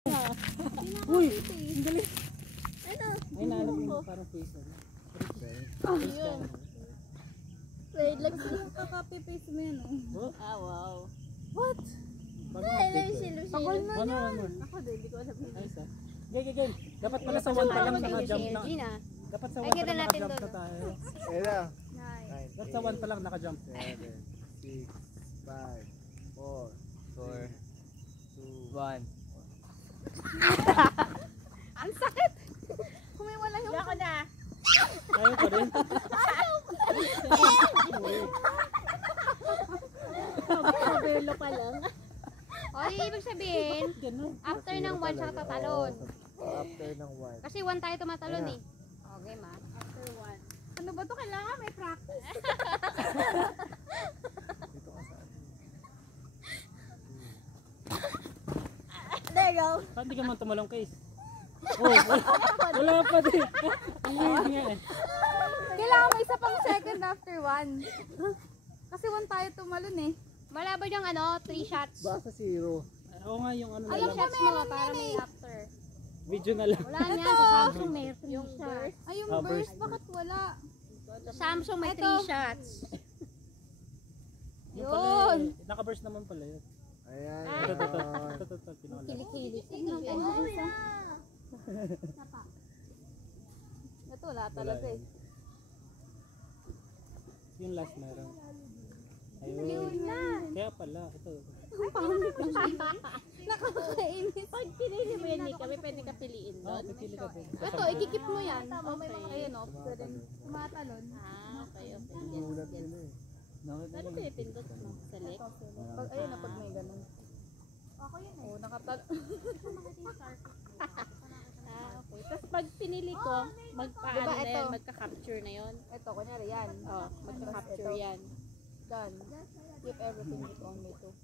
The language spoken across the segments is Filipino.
Uy, ang galing. Ano? Ay, naalap mo parang face. Ayun. Wait, kaka-paste mo yan. Oh? Ah, wow. What? Ay, Lucy. Pagod mo Ano? Ako din, hindi ko alam. Ay, sa. Game. Dapat pala sa 1 pa lang naka-jump na. Dapat sa 1 pa lang naka-jump na tayo. Ayun na. 9. Dapat sa 1 pa lang naka-jump. 7, 6, 5, 4, 2, 1. Ang sakit! Kumiwala yung... Ako na. Ayaw pa rin. Kabelo pa lang. O, ibig sabihin, after ng 1 siya tatalon. After ng 1. Kasi 1 tayo tumatalon eh. Okay, ma. After 1. Ano ba to? Kailangan may practice. Dito ka saan? There you go. Saan di ka man tumalong, Case? Oh, wala pa din. Ang weird nga eh. Kailangan may isa pang second after 1. Kasi 1 tayo tumalon eh. Malabo yung 3 shots. Basta 0. Oo nga yung ano na Alam lang. ko meron Para yan may eh. after. Video na lang. Wala nga, sa Samsung may 3 Yung shots. burst. Ay, yung Ah, burst. burst. Bakit wala? Sa Samsung may Ito. 3 shots. Yung pala, Yun. naka-burst naman pala yun. Ayan. Ito, pinakala. Kilikili. Tingnan ko yung isa. Ito, wala talaga eh. Yung last meron. Ayun. Kaya pala, ito. Nakakainis. Pag pinili mo yan, Nika, may pwede ka piliin Ah, doon. pipili ka din. Ito, ikikip mo yan. Okay. Ayun o. Pwede tumatalon. Okay. Gulat sila eh. Ano pinipindot mo? Select? Pag, ayun na, pag may ganun. Ako yun eh. Oo, nakatalon. Okay. Tapos pag pinili ko, magpaano Diba na ito? yan, magka-capture na yun. Ito, kunyari yan. Oh, magka-capture yan. Done. Keep everything with only 2.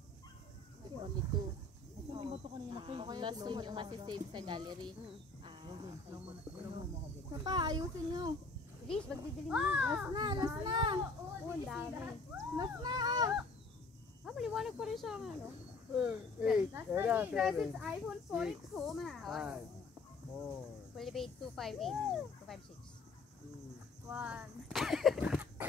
With only 2. Saan yung bato kanina, Case? Plus yun yung masisave sa gallery. Isa pa, ayusin nyo. Please, magdidilim mo. Last na, last na. Oh, ang dami. Last na. Maliwanag pa rin sa ano. 8, Last ayan na, na, this 7, is iPhone 4 Pro Max. 5, 4, Fully paid 258. 256. 1.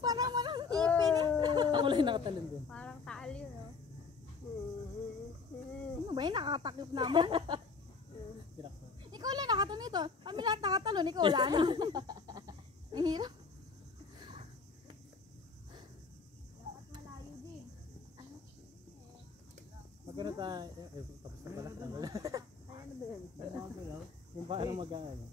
Parang walang tipin eh. Ako lang yung nakatalon din. Parang taal yun, no? Ano ba yun? Nakatakip naman. Tinakbo. Ikaw lang nakatalon ito. Kami lahat nakatalon. Ikaw wala na. Ang hirap. Magkano tayo? Tapos na pala. Ano ba yun? Yung paano mag-ano?